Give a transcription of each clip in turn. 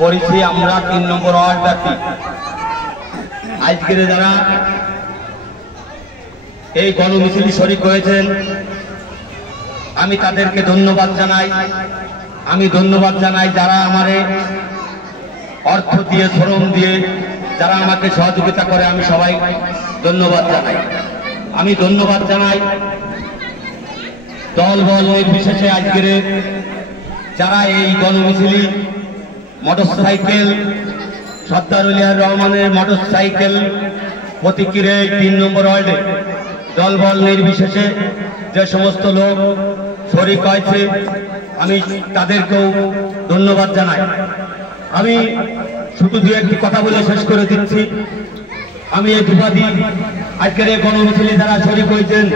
করেছি আমরা 3 নম্বর ওয়ার্ড ব্যক্তি। আজকের যারা এই গণমিছিলে শরীক হয়েছেন আমি তাদেরকে ধন্যবাদ জানাই। আমি ধন্যবাদ জানাই যারা আমারে অর্থ দিয়ে শ্রম দিয়ে যারা আমাকে সহযোগিতা করে, আমি সবাই ধন্যবাদ জানাই। আমি ধন্যবাদ জানাই দল বল নির্বিশেষে আজকের যারা এই গণমিছিলে মোটরসাইকেল সর্দার উলিয়ার রহমানের মোটরসাইকেল প্রতীকের 3 নম্বর ওয়ার্ডে দল বল নির্বিশেষে যে সমস্ত লোক শরীক হয়েছে আমি তাদেরকেও ধন্যবাদ জানাই। আমি শুধু দু একটি কথা বলে শেষ করে দিচ্ছি। আমি এই বিবাদী আজকের এই গণমিছিলে যারা শরীক হয়েছেন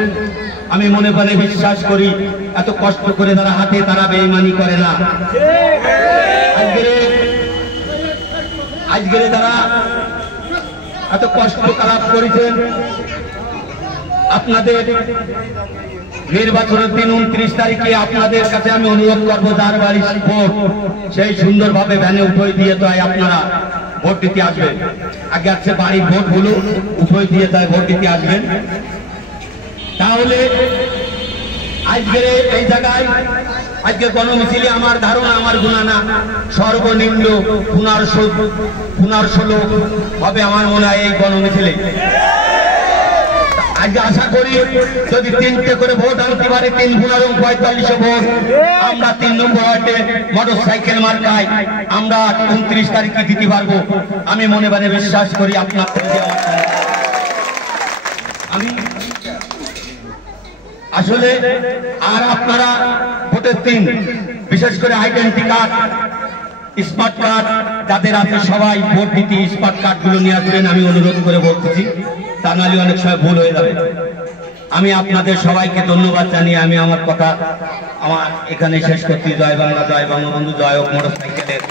আমি মনে প্রাণে বিশ্বাস করি এত কষ্ট করে তারা হাতে তারা বেঈমানি করে না। আজকের তারা এত কষ্ট কালাপ করেছেন। আপনাদের নির্বাচনের দিন 29 তারিখে আপনাদের কাছে আমি অনুরোধ করবো যার বাড়ি ভোট সেই সুন্দরভাবে ভ্যানে উঠে দিয়ে তো আপনারা ভোট দিতে আসবেন। আগে আছে বাড়ির ভোট গুলো উঠে দিয়ে তাই ভোট দিতে আসবেন। তাহলে আজকের এই জায়গায় আজকে গণমিছিলে আমার ধারণা আমার গুণা না সর্বনিম্ন 1500 লোক হবে আমার মনে হয় এই গণমিছিলে। আজকে আশা করি যদি 3টে করে ভোট আনতে পারে 3 গুণ 45 ভোট আমরা 3 নম্বর ওয়ার্ডে মোটরসাইকেল মার্কায় আমরা 29 তারিখে দিতে পারবো। আমি মনে মনে বিশ্বাস করি আপনার আমি আসলে আর আপনারা ভোটের দিন বিশেষ করে আইডেন্টি কার্ড স্মার্ট কার্ড যাদের আছে সবাই ভোট দিতে স্মার্ট কার্ড গুলো নিয়ে আসবেন। আমি অনুরোধ করে বলতেছি, তা নাহলে অনেক সময় ভুল হয়ে যাবে। আমি আপনাদের সবাইকে ধন্যবাদ জানিয়ে আমি আমার কথা আমার এখানে শেষ করছি। জয় বাংলা, জয় বঙ্গবন্ধু, জয় হোক মোটরসাইকেলের।